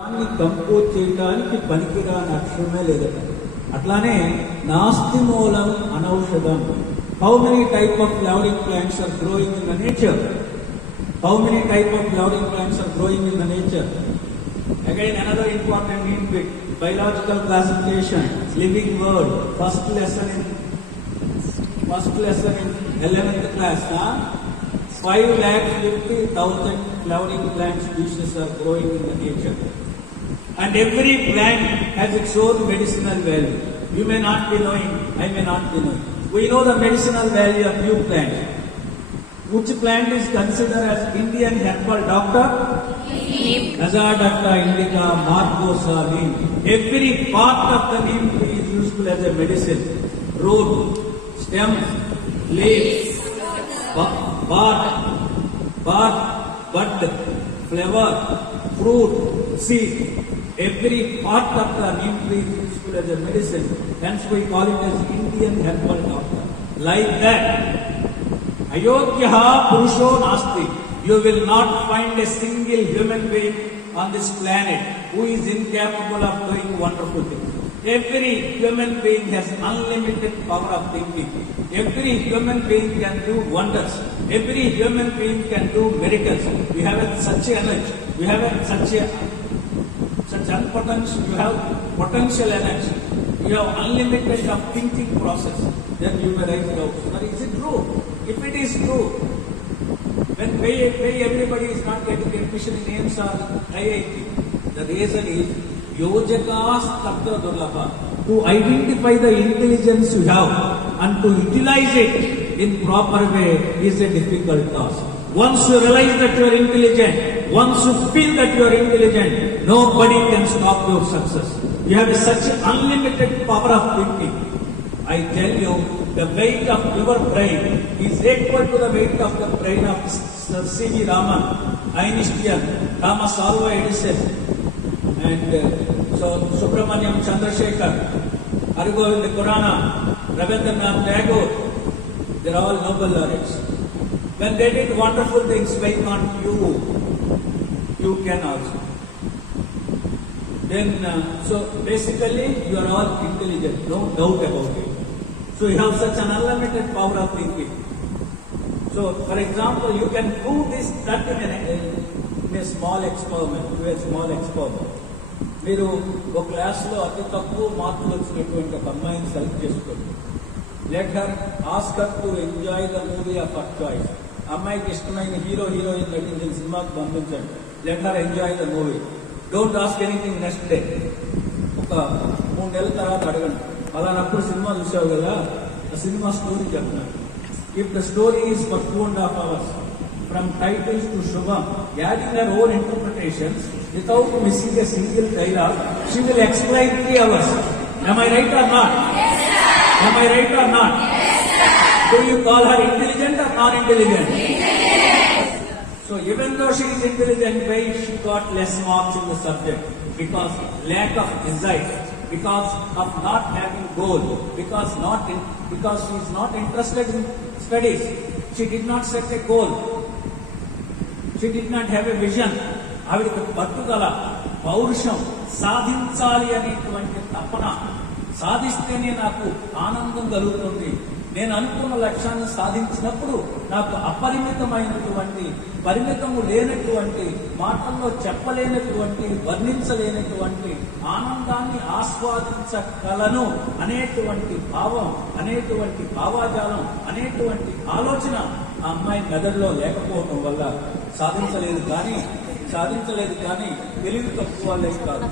దాన్ని కంపోజ్ చేయడానికి పనికిరాని అక్షరమే లేదట. అట్లానే నాస్తి మూలం అనౌషధం. How many type of flowering plants are growing in the nature? How many type of flowering plants are growing in the nature? Again, another important input: biological classification, living world. First lesson in 11th class. 5,50,000 flowering plant species are growing in the nature, and every plant has its own medicinal value. You may not be knowing, I may not be knowing. We know the medicinal value of few plants. Which plant is considered as Indian herbal doctor? Azadirachta indica, margosa, neem. Every part of the neem tree is useful as a medicine. Root, stem, leaves, bark, bud, flower, fruit, seed. Every part of the neem tree is useful as a medicine. Hence we call it as Indian herbal doctor. Like that, Ayodhya Purusho Nasti. You will not find a single human being on this planet who is incapable of doing wonderful things. Every human being has unlimited power of thinking. Every human being can do wonders. Every human being can do miracles. We have such energy. We have such unpotential. You have potential energy. You have unlimited of thinking process. Then you may write down. But is it true? If it is true, when why everybody is not getting admission in AIMS or IIT? The reason is Yojakas Tapta Durlabha. To identify the intelligence you have and to utilize it in proper way is a difficult task. Once you realize that you are intelligent, once you feel that you are intelligent, nobody can stop your success. You have such unlimited power of thinking. I tell you, the weight of your brain is equal to the weight of the brain of Sir C.V. Raman, Einstein, Thomas Alva Edison, and Subramaniam Chandrasekhar, Harigovind Khurana, Rabindranath Tagore. They are all Nobel laureates. When they did wonderful things, why can't you? You can also. Then, so basically, you are all intelligent, no doubt about it. So you have such an unlimited power of thinking. So, for example, you can prove this that in a small experiment. మీరు ఒక క్లాస్లో అతి తక్కువ మార్కులు వచ్చినటువంటి ఒక అమ్మాయిని select చేసుకోండి. Let her ask her to enjoy the movie of her choice. అమ్మాయికి ఇష్టమైన హీరోయిన్ నటించిన సినిమాకి పంపించండి. Let her enjoy the movie. Don't ask anything next day. ఒక 3 నెలల తర్వాత అడగండి, అలానప్పుడు సినిమా చూసావు కదా, ఆ సినిమా స్టోరీ చెప్తున్నాను. If the story is for 2.5 hours, from titles to శుభం, adding her own interpretations without missing a single dialogue, she will explain 3 hours. Am I right or not? Yes, sir. Am I right or not? Yes, sir. Do you call her intelligent or non-intelligent? Intelligent. So even though she is intelligent, why she got less marks in the subject? Because lack of desire, because of not having goal, because she is not interested in studies. She did not set a goal. She did not have a vision. ఆవిడకి పట్టుదల, పౌరుషం, సాధించాలి అనేటువంటి తపన, సాధిస్తేనే నాకు ఆనందం కలుగుతుంది. నేను అనుకున్న లక్ష్యాన్ని సాధించినప్పుడు నాకు అపరిమితమైనటువంటి, పరిమితము లేనటువంటి, మాటల్లో చెప్పలేనటువంటి, వర్ణించలేనటువంటి ఆనందాన్ని ఆస్వాదించగలను అనేటువంటి భావం, అనేటువంటి భావాజాలం, అనేటువంటి ఆలోచన ఆ అమ్మాయి మెదడులో లేకపోవడం వల్ల సాధించలేదు. కానీ తెలివి తక్కువ కాదు.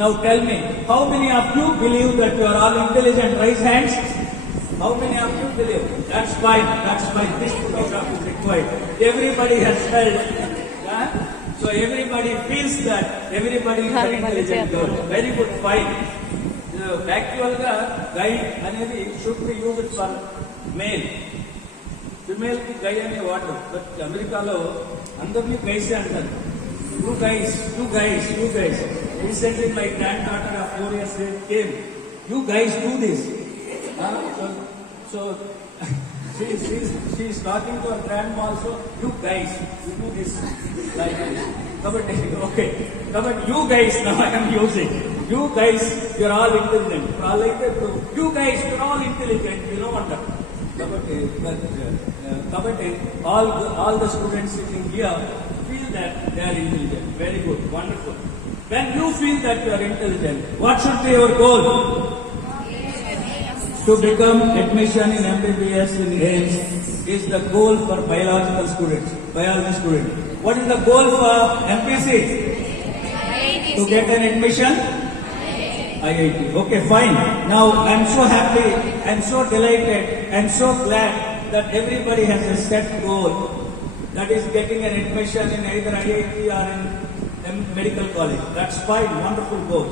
Now tell me, how many of you believe that you are all intelligent? Raise hands. How many of you believe? That's fine. This program is required. Everybody has felt. So everybody feels that everybody is very intelligent. Very good, fine. Actual ga guide అనేది should be used for male. Female కి గై అనే వాడు, but అమెరికాలో అందరినీ గైసే అంటారు. You guys. Recently my granddaughter of 4 years came. You guys do this. So she is talking to her grandma also. You guys, you do this like this. Kabatti, okay. Kabatti, you guys, now I am using. You guys, you're all intelligent. You guys, you're all intelligent. You know what? Kabatti, all the students sitting here feel that they are intelligent. Very good, wonderful. When you feel that you are intelligent, what should be your goal? To become admission in MBBS in AIIMS is the goal for biology students. What is the goal for MPC? To get an admission? IIT. Okay, fine. Now I'm so happy, I'm so delighted, I'm so glad that everybody has a set goal, that is getting an admission in either IIT or in medical college. That's fine, wonderful goal.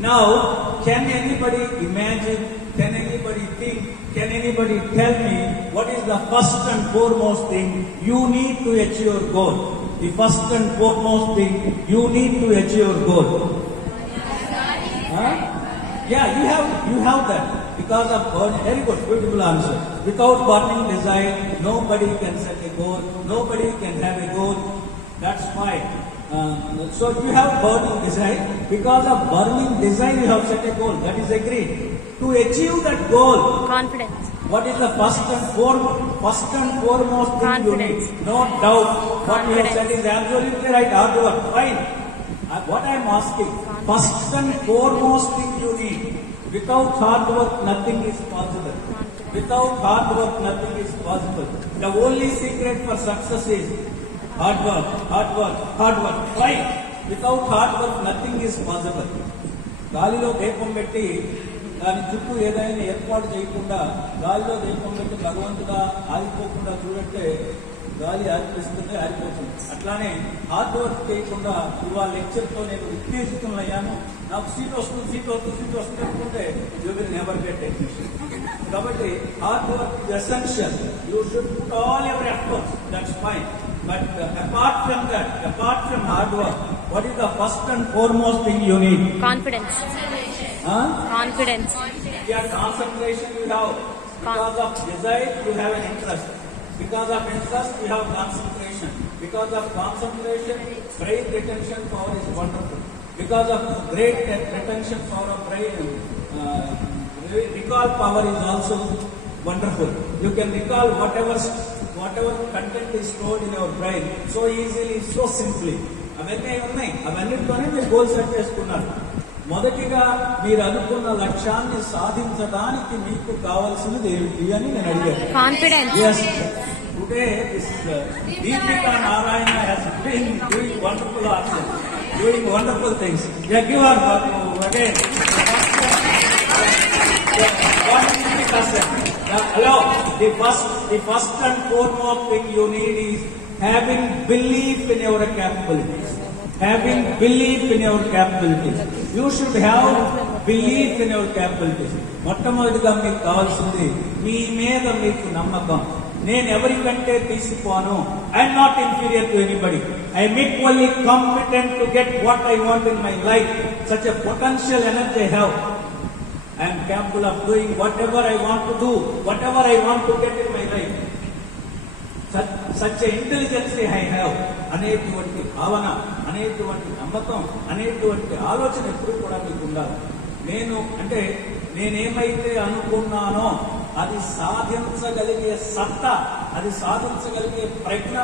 Now, can anybody imagine, can anybody think, can anybody tell me what is the first and foremost thing you need to achieve your goal? The first and foremost thing you need to achieve your goal. Huh? Yeah, you have that. Because of burning, very good, beautiful answer. Without burning desire, nobody can set a goal, nobody can have a goal. That's fine. So if you have burning desire, because of burning desire you have set a goal, that is agreed. To achieve that goal, confidence. What is the first and foremost thing you need? No doubt. What you have said is absolutely right. Hard work. Fine. What I am asking, first and foremost thing you need. Without hard work, nothing is possible. Without hard work, nothing is possible. The only secret for success is hard work, hard work, hard work. Fine. Without hard work, nothing is possible. గాలిలో దీపం పెట్టి దాని చుట్టూ ఏదైనా ఏర్పాటు చేయకుండా గాలిలో దీపం పెట్టి భగవంతుడా ఆగిపోకుండా చూడంటే గాలి ఆగిపిస్తుంటే ఆగిపోతుంది. అట్లానే హార్డ్ వర్క్ చేయకుండా ఇవాళ లెక్చర్తో నేను ఉత్తేజితులయ్యాను, నాకు సీట్ వస్తుంది అనుకుంటే you will never get admission. కాబట్టి hard work is essential. You should put all your efforts, that's fine. But apart from hard work, what is the first and foremost thing you need? Confidence. Confidence. Your concentration you have. Because of desire, you have an interest. Because of interest, you have concentration. Because of concentration, brain retention power is wonderful. Because of great retention power of brain, recall power is also wonderful. You can recall whatever content is stored in your brain so easily, so simply. అవన్నీ ఉన్నాయి, అవన్నిటితోనే మీరు goal set చేసుకున్నారు. మొదటిగా మీరు అనుకున్న లక్ష్యాన్ని సాధించడానికి మీకు కావాల్సినది ఏమిటి అని నేను అడిగాను. Confidence. Yes. Today this Deepika Narayana has been doing wonderful answers, doing wonderful things. Yeah, give her again. Hello. The first and foremost thing you need is having belief in your capabilities. Having belief in your capabilities. You should have belief in your capabilities. మొట్టమొదటిగా మీకు కావాల్సింది మీ మీద మీకు నమ్మకం. నేను ఎవరికంటే తీసిపోను. I'm not inferior to anybody. I'm equally competent to get what I want in my life. Such a potential energy I have. I am capable of doing whatever I want to do, whatever I want to get in my life. Such a intelligence I have. అనేటువంటి భావన, అనేటువంటి నమ్మకం, అనేటువంటి ఆలోచన ఎప్పుడు కూడా మీకు ఉండాలి. నేనేమైతే అనుకున్నానో అది సాధించగలిగే సత్తా, అది సాధించగలిగే ప్రజ్ఞ,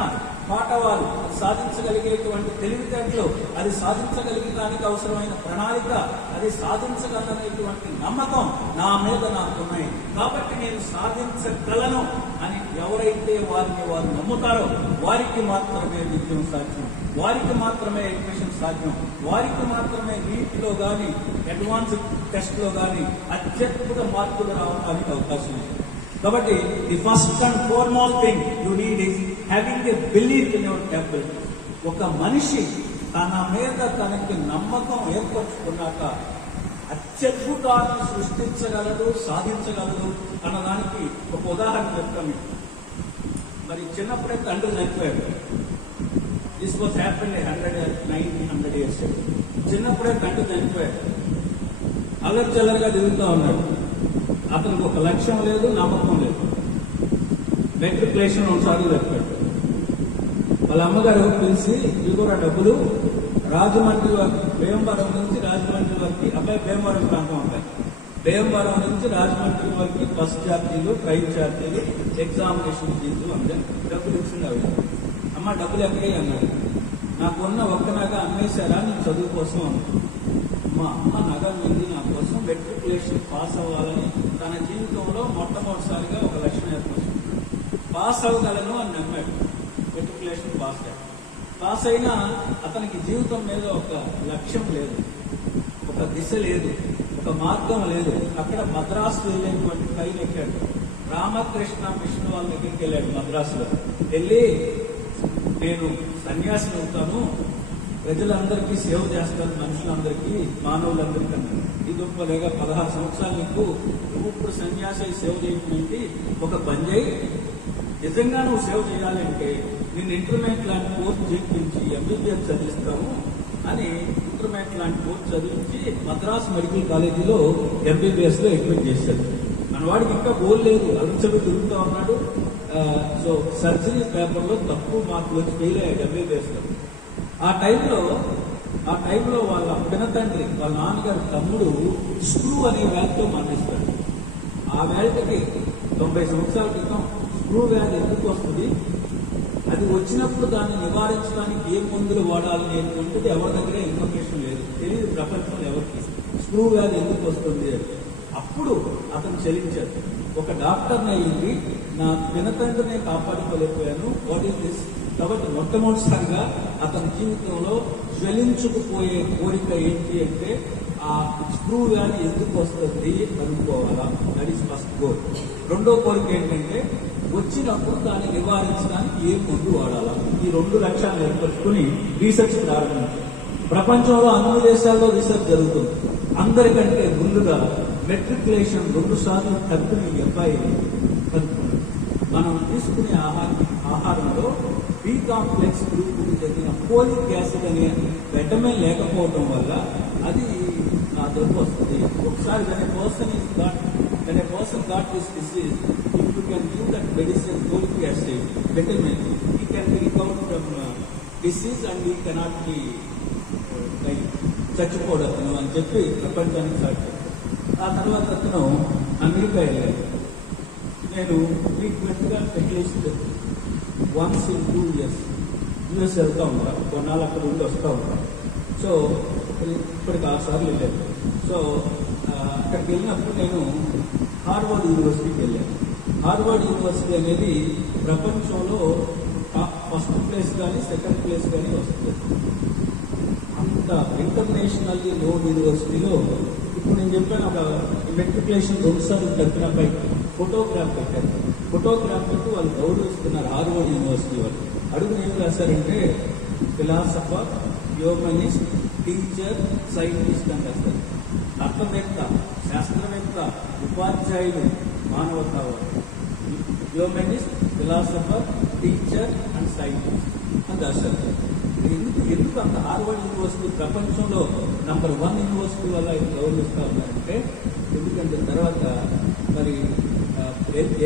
పాఠవాలు, అది సాధించగలిగేటువంటి తెలివితేటలు, అది సాధించగలిగడానికి అవసరమైన ప్రణాళిక, అది సాధించగలనేటువంటి నమ్మకం నా మీద నాకున్నాయి. కాబట్టి నేను సాధించగలను అని ఎవరైతే వారు నమ్ముతారో వారికి మాత్రమే విజయం సాధ్యం, వారికి మాత్రమే ఎడ్యుకేషన్ సాధ్యం, వారికి మాత్రమే నీట్లో కానీ అడ్వాన్స్డ్ టెస్ట్ లో కానీ అత్యద్భుత మార్కులు రావడానికి అవకాశం ఉంది. కాబట్టి the first and foremost thing you need is having a belief in your capability. ఒక మనిషి తన మీద తనకి నమ్మకం ఏర్పరచుకున్నాక అత్యద్భుతాన్ని సృష్టించగలడు, సాధించగలడు అన్నదానికి ఒక ఉదాహరణ చెప్తాను. మరి చిన్నప్పుడే తండ్రి చనిపోయాడు. This was happen 100 years ago. చిన్నప్పుడే తండ్రి చనిపోయాడు. అల్లర్చల్లరగా తిరుగుతూ ఉన్నాడు. అతనికి ఒక లక్ష్యం లేదు, నమ్మకం లేదు. మెట్రికులేషన్ ఒకసారి చెప్పాడు. వాళ్ళ అమ్మగారు పిలిచి ఇదిగోరా డబ్బులు రాజమండ్రి వరకు, భీమవరం నుంచి రాజమండ్రి వరకు, అబ్బాయి భీమవరం ప్రాంతం అబ్బాయి, భీమవరం నుంచి రాజమండ్రి వరకు బస్ ఛార్జీలు, ట్రైన్ ఛార్జీలు, ఎగ్జామినేషన్ ఫీజు అంటే డబ్బులు ఇచ్చింది ఆవిడ. అమ్మ డబ్బులు ఎక్కడే అన్నాడు. నాకున్న ఒక్క నగ అమ్మేశారా నేను చదువు కోసం అనుకున్నాను. మా అమ్మ నగ మింది నా కోసం మెట్రికులేషన్ పాస్ అవ్వాలని తన జీవితంలో మొట్టమొదటిసారిగా ఒక లక్ష్యం ఏర్పడుతుంది. పాస్ అవ్వగలను అని నమ్మాడు. మెట్రికులేషన్ పాస్ అయినా అతనికి జీవితం మీద ఒక లక్ష్యం లేదు, ఒక దిశ లేదు, ఒక మార్గం లేదు. అక్కడ మద్రాసు వెళ్ళేటువంటి ట్రైన్ ఎక్కాడు. రామకృష్ణ మిషన్ వాళ్ళ దగ్గరికి వెళ్ళాడు. మద్రాసులో వెళ్ళి నేను సన్యాసిని అవుతాను, ప్రజలందరికీ సేవ చేస్తాను, మనుషులందరికీ, మానవులందరికీ. ఇది ఒప్పలేగా 16 సంవత్సరాలు నీకు, నువ్వు ఇప్పుడు సన్యాసి సేవ చేయడానికి ఒక పని చేయి. నిజంగా నువ్వు సేవ చేయాలంటే నేను ఇంటర్మీడియట్ లాంటి కోర్సు చేయించి ఎంబీబీఎస్ చదివిస్తాము అని ఇంటర్మీడియట్ లాంటి కోర్సు చదివించి మద్రాసు మెడికల్ కాలేజీలో ఎంబీబీఎస్ లో అడ్మిట్ చేశాడు. మన వాడికి ఇంకా గోల్ లేదు, అరుచలు తిరుగుతూ ఉన్నాడు. సో సర్జరీ పేపర్లో తక్కువ మార్కులు వచ్చి ఫెయిల్ అయ్యాడు ఎంబీబీఎస్ లో. ఆ టైంలో వాళ్ళ పినతండ్రి, వాళ్ళ నాన్నగారు తమ్ముడు స్క్రూ అనే వ్యాధితో మరణిస్తాడు. ఆ వ్యాధికి 90 సంవత్సరాల క్రితం స్క్రూ వ్యాధి ఎందుకు వస్తుంది, అది వచ్చినప్పుడు దాన్ని నివారించడానికి ఏ మందులు వాడాలి అనేటువంటిది ఎవరి దగ్గర ఇన్ఫర్మేషన్ లేదు, తెలియదు ప్రపంచంలో ఎవరికి. స్క్రూ వ్యాధి ఎందుకు వస్తుంది అప్పుడు అతను చెల్లించాడు. ఒక డాక్టర్ని అయ్యింది, నా పినతండ్రినే కాపాడుకోలేకపోయాను, వాట్ ఈస్ దిస్. కాబట్టి మొట్టమొదటిసారిగా అతని జీవితంలో జ్వలించుకుపోయే కోరిక ఏంటి అంటే ఆ స్క్రూ వ్యాధి ఎందుకు వస్తుంది కనుక్కోవాలా. That is first goal. రెండో కోరిక ఏంటంటే వచ్చినప్పుడు దాన్ని నివారించడానికి ఏ మందు వాడాలా. ఈ 2 లక్ష్యాలు ఏర్పరచుకుని రీసెర్చ్ ప్రారంభించారు. ప్రపంచంలో అన్ని దేశాల్లో రీసెర్చ్ జరుగుతుంది. అందరికంటే ముందుగా మెట్రికులేషన్ 2 సార్లు తగ్గిన ఈ అబ్బాయి కనుక్కున్నాడు. మనం తీసుకునే ఆహారంలో బి కాంప్లెక్స్ గ్రూప్ చెందిన ఫోలిక్ యాసిడ్ అనే విటమిన్ లేకపోవడం వల్ల అది నా దగ్గర వస్తుంది. ఒకసారి when a person got this disease, if you can give that medicine, folic acid, vitamin, he can be recovered from disease and he cannot be చచ్చిపోవడం అని చెప్పి ప్రపంచానికి స్టార్ట్ చేశారు. ఆ తర్వాత అతను అమెరికా వెళ్ళాడు. నేను ఫ్రీక్వెంట్గా at least once in 2 years US వెళ్తూ ఉంటాను. కొన్నాళ్ళు అక్కడ ఉండి వస్తూ ఉంటాను. సో ఇప్పటికి 6 సార్లు వెళ్ళాను. సో అక్కడికి వెళ్ళినప్పుడు నేను హార్వర్డ్ యూనివర్సిటీకి వెళ్ళాను. హార్వర్డ్ యూనివర్సిటీ అనేది ప్రపంచంలో ఫస్ట్ ప్లేస్ కానీ సెకండ్ ప్లేస్ కానీ వస్తుంది. అంత ఇంటర్నేషనల్లీ నోన్ యూనివర్సిటీలో ఇప్పుడు నేను చెప్పాను ఒక మెట్రికులేషన్ 2 సార్లు తగ్గినపై ఫోటోగ్రాఫ్ పెట్టారు. ఫోటోగ్రాఫ్ పెట్టి వాళ్ళు గౌరవిస్తున్నారు హార్వర్డ్ యూనివర్సిటీ వాళ్ళు. అడుగుని ఏం రాశారంటే ఫిలాసఫర్, హ్యూమనిస్ట్, టీచర్, సైంటిస్ట్ అని రాస్తారు. అర్థవేత్త, శాస్త్రవేత్త, ఉపాధ్యాయులు, మానవతావాది. Humanist, philosopher, teacher and scientist అని రాశారు. ఎందుకు అంత హార్వర్డ్ యూనివర్సిటీ ప్రపంచంలో నంబర్ 1 యూనివర్సిటీ వల్ల ఇది గౌరవిస్తా ఉన్నారంటే, ఎందుకంటే తర్వాత మరి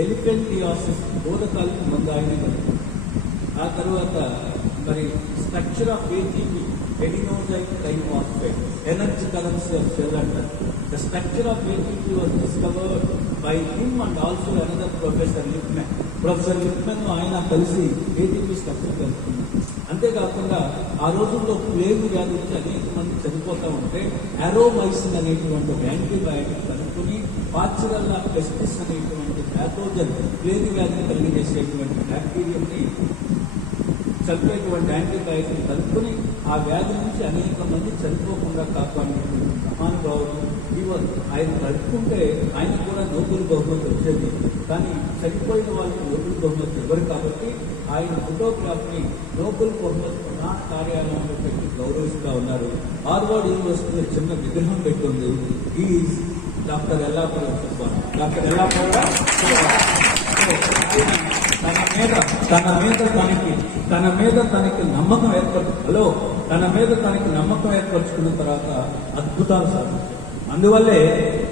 ఎలిఫెంటియాసిస్ బోధకాలకు మందు ఆయన కలుగుతుంది. ఆ తర్వాత మరి structure of ATP, adenosine triphosphate, energy currency of cell అంటారు. The structure of ATP was discovered by him and also another professor Lipmann. Professor Lipmann ఆయన కలిసి ఏటీపీ స్ట్రక్చర్ కలుపుతున్నారు. అంతేకాకుండా ఆ రోజుల్లో ప్లేగు వ్యాధి నుంచి అనేక మంది చనిపోతూ ఉంటే అరోమైసిన్ అనేటువంటి ఒక యాంటీబయాటిక్ కనుక్కుని పార్చురల్లా పెస్టిస్ అనేటువంటి ప్యాథోజన్ ప్లేగు వ్యాధిని కలిగజేసేటువంటి బ్యాక్టీరియాని చనిపోయేటువంటి యాంటీబయాటిక్ కలుపుకొని ఆ వ్యాధి నుంచి అనేక మంది చనిపోకుండా కాపాడినటువంటి మహానుభావుడు. ఆయన కలుపుకుంటే ఆయన కూడా నోబెల్ బహుమతి వచ్చేది. కానీ చనిపోయిన వాళ్ళకి నోబెల్ బహుమతి ఇవ్వరు కాబట్టి ఆయన ఫోటోగ్రాఫ్ని నోబెల్ బహుమతి ప్రధాన కార్యాలయంలో పెట్టి గౌరవిస్తూ ఉన్నారు. హార్వర్డ్ యూనివర్సిటీలో చిన్న విగ్రహం పెట్టుంది. Is doctor Yellapragada Subbarao. Doctor Yellapragada తన మీద తనకి నమ్మకం ఏర్పరచుకున్న తర్వాత అద్భుతాలు సాధించారు. అందువల్లే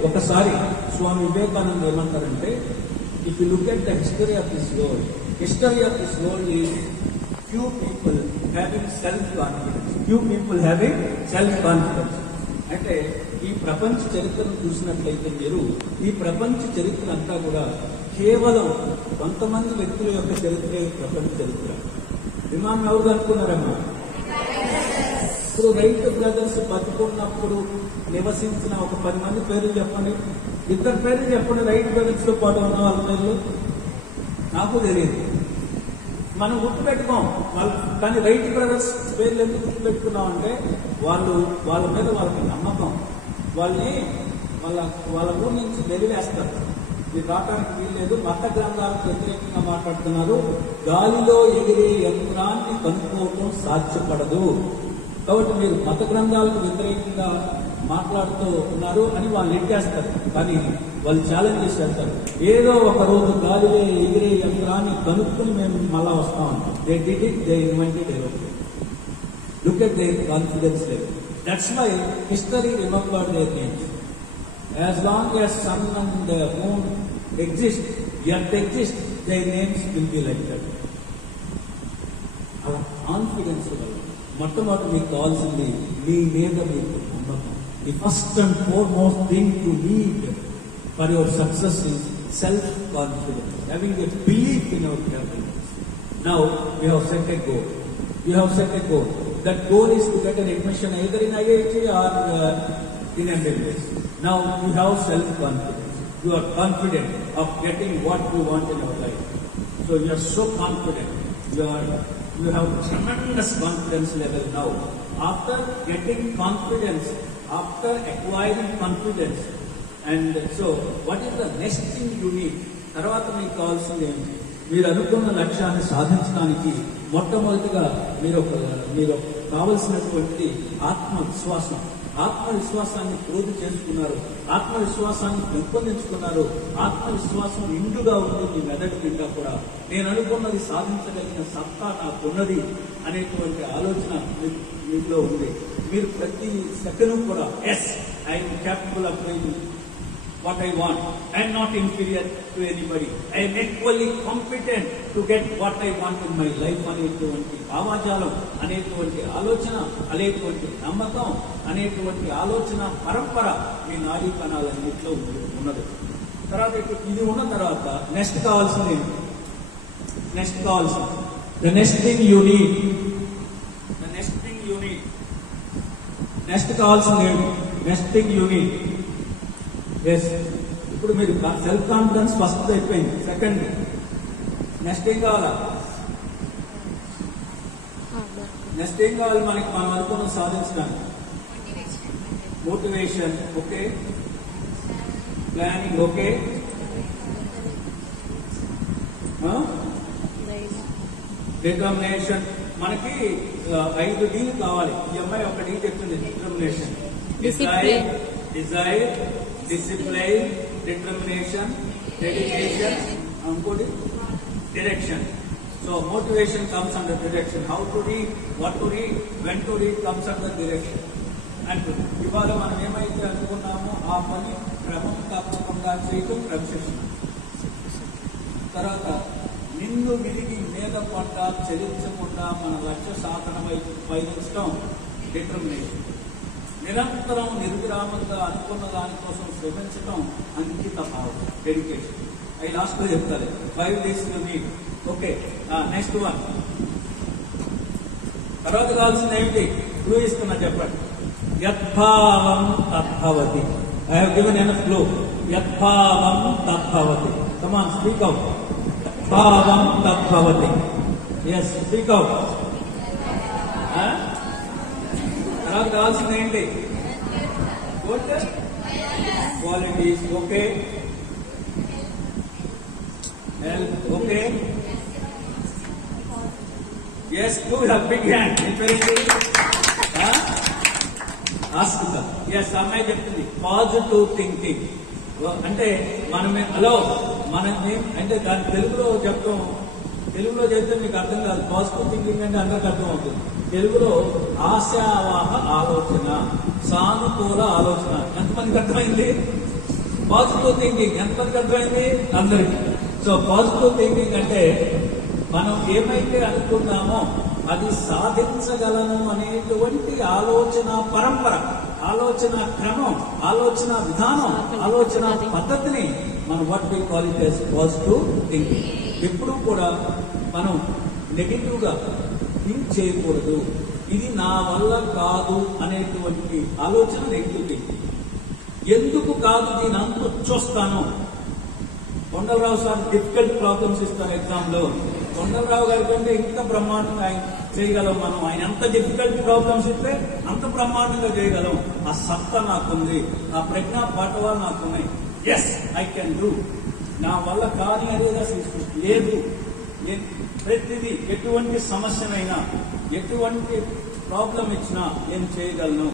ఒకసారి స్వామి వివేకానంద ఏమంటారంటే, if you look at the history of this world is few people having self-confidence. Few people having self-confidence. అంటే ఈ ప్రపంచ చరిత్రను చూసినట్లయితే మీరు ఈ ప్రపంచ చరిత్ర అంతా కూడా కేవలం కొంతమంది వ్యక్తుల యొక్క చరిత్రే ప్రపంచ చరిత్ర. విమానం ఎవరు అనుకున్నారమ్మా? ఇప్పుడు రైట్ బ్రదర్స్ బతుకున్నప్పుడు నివసించిన ఒక 10 మంది పేర్లు చెప్పండి. 2 పేర్లు చెప్పండి రైట్ బ్రదర్స్ తో పాటు ఉన్న వాళ్ళ పేర్లు. నాకు తెలియదు, మనం గుర్తుపెట్టుకోం వాళ్ళు. కానీ రైట్ బ్రదర్స్ పేర్లు ఎందుకు గుర్తుపెట్టుకున్నాం అంటే వాళ్ళ మీద వాళ్ళకి నమ్మకం. వాళ్ళని వాళ్ళ ఊరి నుంచి వెలివేస్తారు. మీరు రావడానికి వీల్లేదు, మత గ్రంథాలకు వ్యతిరేకంగా మాట్లాడుతున్నారు, గాలిలో ఎగిరే యంత్రాన్ని కనుక్కోవటం సాధ్యపడదు, కాబట్టి మీరు మత గ్రంథాలకు వ్యతిరేకంగా మాట్లాడుతూ ఉన్నారు అని వాళ్ళు నెట్టేస్తారు. కానీ వాళ్ళు ఛాలెంజ్ చేసి వెళ్తారు, ఏదో ఒక రోజు గాలిలో ఎగిరే యంత్రాన్ని కనుక్కుని మేము మళ్ళా వస్తామని. They did it, they invented aeroplane. Look at their confidence level. That's why history remembered their names. As long as sun and moon exist, earth exists, their names will be like that. Our confidence level. మొట్టమొదటి మీకు కావాల్సింది మీ మీద మీకు నమ్మకం. The first and foremost thing to need for your success is self-confidence, having a belief in your capabilities. Now you have set a goal. You have set a goal. That goal is to get an admission either in IIT or in MBBS. Now you have self-confidence. You are confident of getting what you want in your life. So you are so confident. You have tremendous confidence level now. After getting confidence, after acquiring confidence, and so what is the next thing you need? తర్వాత మీకు కావాల్సింది ఏంటి? మీరు అనుకున్న లక్ష్యాన్ని సాధించడానికి మొట్టమొదటిగా మీరు కావలసినటువంటి ఆత్మవిశ్వాసం. ఆత్మవిశ్వాసాన్ని ప్రోధి చేసుకున్నారు, ఆత్మవిశ్వాసాన్ని పెంపొందించుకున్నారు, ఆత్మవిశ్వాసం నిండుగా ఉంది మీ మెదడు నిండా కూడా. నేను అనుకున్నది సాధించగలిగిన సత్తా నాకున్నది అనేటువంటి ఆలోచన మీలో ఉంది. మీరు ప్రతి సెకండ్ కూడా yes I'm capable of doing what I want. I am not inferior to anybody. I am equally competent to get what I want in my life అనేటువంటి భావాజాలం, అనేటువంటి ఆలోచన, అనేటువంటి నమ్మకం, అనేటువంటి ఆలోచన పరంపర మీ నాడీ కణాలన్నింటిలో ఉన్నది. తర్వాత ఇది ఉన్న తర్వాత నెక్స్ట్ కావాల్సింది the next thing you need yes. ఇప్పుడు మీరు సెల్ఫ్ కాన్ఫిడెన్స్ ఫస్ట్ అయిపోయింది. సెకండ్ నెక్స్ట్ ఏం కావాలా? నెక్స్ట్ ఏం కావాలి మనకి? మనం అనుకున్న సాధించడానికి motivation okay, planning okay, determination. మనకి 5 డీలు కావాలి. ఈ అమ్మాయి ఒక డీ చెప్తుంది, determination. Desire, discipline, determination, dedication, ఇంకోటి direction. So motivation comes under direction. How to read, what to read, when to read comes under direction. And ఇవాళ మనం ఏమైతే అనుకున్నామో ఆ పని క్రమం తప్పకుండా చేయటం క్రమశిక్షణ. తర్వాత నిన్ను విరిగి మీద పడ్డ చెల్లించకుండా మన లక్ష్య సాధన వైపు పయనించడం డిటర్మినేషన్. నిరంతరం నిర్విరామంగా అనుకున్న దానికోసం శ్రమించడం అంకిత భావం, డెడికేషన్. అవి లాస్ట్ లో చెప్తారు. 5 days need okay. Next one తర్వాత కావాల్సింది ఏమిటి? క్లూ ఇస్తున్నా చెప్పండి. యద్భావం తద్భవతి. I have given enough clue. యద్భావం తద్భవతి. Come on, speak out. భావం తద్భవతి. Yes, speak out. తర్వాత కావాల్సింది ఏంటి? Qualities okay, health okay. Yes, two big hand. ఆస్కుతా. ఎస్, అమ్మాయి చెప్తుంది పాజిటివ్ థింకింగ్. అంటే మనమే అంటే దాని తెలుగులో చెప్తే మీకు అర్థం కాదు. పాజిటివ్ థింకింగ్ అంటే అందరికి అర్థం అవుతుంది. తెలుగులో ఆశావాహ ఆలోచన, సానుకూల ఆలోచన. ఎంతమందికి అర్థమైంది? పాజిటివ్ థింకింగ్ ఎంతమందికి అర్థమైంది? అందరికీ. సో పాజిటివ్ థింకింగ్ అంటే మనం ఏమైతే అనుకున్నామో అది సాధించగలను అనేటువంటి ఆలోచన పరంపర, ఆలోచన క్రమం, ఆలోచన విధానం, ఆలోచన పద్ధతిని మనం what we call it as positive thinking. ఎప్పుడూ కూడా మనం నెగిటివ్ గా థింక్ చేయకూడదు. ఇది నా వల్ల కాదు అనేటువంటి ఆలోచన నెగిటివ్ థింకింగ్. ఎందుకు కాదు, దీని అంతా చూస్తాను. కొండలరావు సార్ డిఫికల్ట్ ప్రాబ్లమ్స్ ఇస్తారు ఎగ్జామ్ లో. కొండలరావు గారి కంటే ఇంత బ్రహ్మాండంగా ఆయన చేయగలం మనం. ఆయన ఎంత డిఫికల్ట్ ప్రాబ్లమ్స్ ఇస్తే అంత బ్రహ్మాండంగా చేయగలం. ఆ సత్తా నాకుంది, ఆ ప్రజ్ఞా పాఠవాలు నాకున్నాయి. Yes I can do. నా వల్ల కాని అనేది లేదు. ప్రతిదీ, ఎటువంటి సమస్యనైనా, ఎటువంటి ప్రాబ్లం ఇచ్చినా నేను చేయగలను.